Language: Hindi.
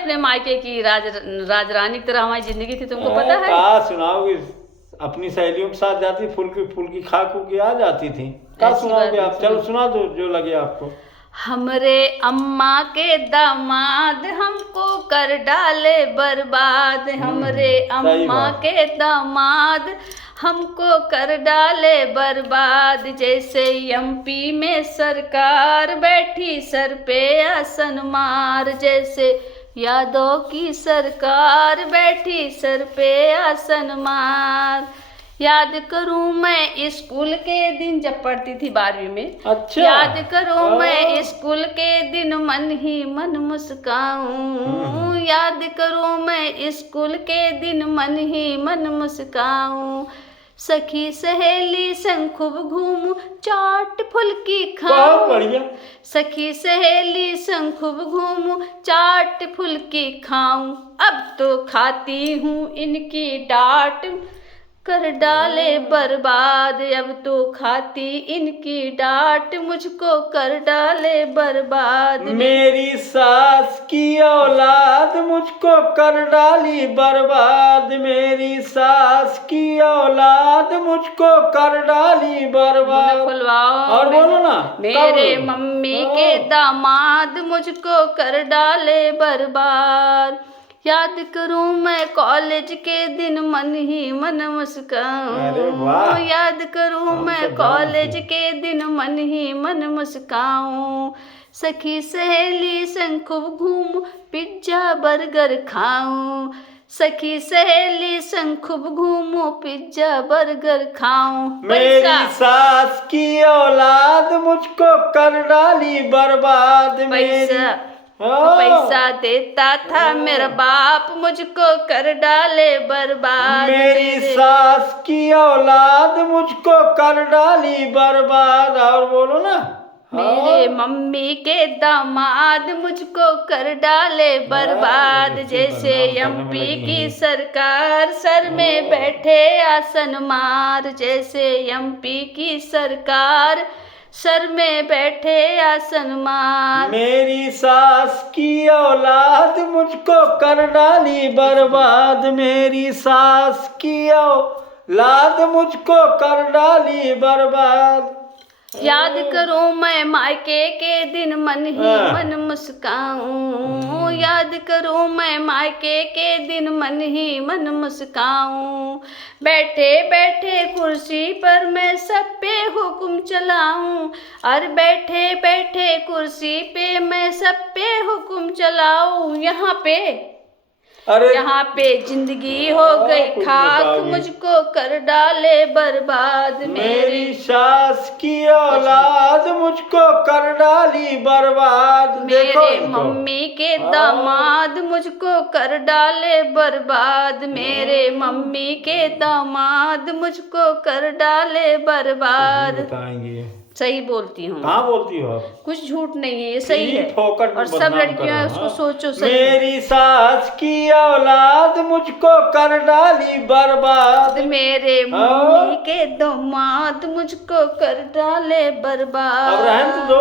अपने मायके की राजरानी की तरह हमारी जिंदगी थी, तुमको पता है? कहा सुनाओगे, अपनी सहेलियों के साथ जाती, फुल की खा खू के आ जाती थी। कहा ऐसी सुनाओगे बात आप? नहीं। चलो सुना दो जो लगे आपको। हमरे अम्मा के दामाद हमको कर डाले बर्बाद, हमरे सही अम्मा बात। के दामाद हमको कर डाले बर्बाद। जैसे एमपी में सरकार बैठी सर पे आसन मार, जैसे यादव की सरकार बैठी सर पे आसन मार। याद करूं मैं स्कूल के दिन जब पढ़ती थी 12वीं में। अच्छा। याद करूं मैं स्कूल के दिन मन ही मन मुस्काऊं, याद करूं मैं स्कूल के दिन मन ही मन मुस्काऊं। सखी सहेली संग खूब घूमूं, चाट फुल्की बहुत खाऊं। बढ़िया। सखी सहेली संग खूब घूमूं, चाट फुल्की खाऊं। अब तो खाती हूँ इनकी डांट, कर डाले बर्बाद। अब तो खाती इनकी डांट, मुझको कर डाले बर्बाद। मेरी सास की औलाद मुझको कर डाली बर्बाद, मेरी सास की औलाद मुझको कर डाली बर्बाद। खुलवाओ और बोलो ना। मेरे मम्मी के दामाद मुझको कर डाले बर्बाद। याद करूं मैं कॉलेज के दिन मन ही मन मुस्काऊं। अरे वाह। याद करूं मैं कॉलेज के दिन मन ही मन मुस्काऊं। सखी सहेली संग खूब घूमूं, पिज्जा बर्गर खाऊं। सखी सहेली संग खूब घूमूं, पिज्जा बर्गर खाऊं। मेरी सास की औलाद मुझको कर डाली बर्बाद। पैसा देता था मेरा बाप, मुझको कर डाले बर्बाद। मेरी सास की औलाद मुझको कर डाली बर्बाद। और बोलो ना। मेरे मम्मी के दामाद मुझको कर डाले बर्बाद। जैसे एमपी की सरकार सर में बैठे आसन मार, जैसे एमपी की सरकार सर में बैठे आसन मार। मेरी सास की औलाद मुझको कर डाली बर्बाद, मेरी सास की औलाद मुझको कर डाली बर्बाद। याद करूं मैं मायके के दिन मन ही मन मुस्काऊं। याद करूं मैं मायके के दिन मन ही मन मुस्काऊं। बैठे बैठे कुर्सी पर मैं सब पे हुक्म चलाऊं, और बैठे बैठे कुर्सी पे मैं सब पे हुक्म चलाऊं। यहाँ पे जिंदगी हो गई खाक, मुझको कर डाले बर्बाद। मेरी सास की औलाद मुझको कर डाली बर्बाद। मेरे मम्मी के दामाद मुझको कर डाले बर्बाद। मेरे मम्मी के दामाद मुझको कर डाले बर्बाद। बताएंगे। सही बोलती हूँ। कहाँ बोलती हो आप? कुछ झूठ नहीं है, ये सही है। फोकट और सब लड़कियां उसको सोचो सही। मेरी सास की औलाद मुझको कर डाली बर्बाद। मेरे मम्मी के दामाद मुझको कर डाले बर्बाद। अब रहने दो।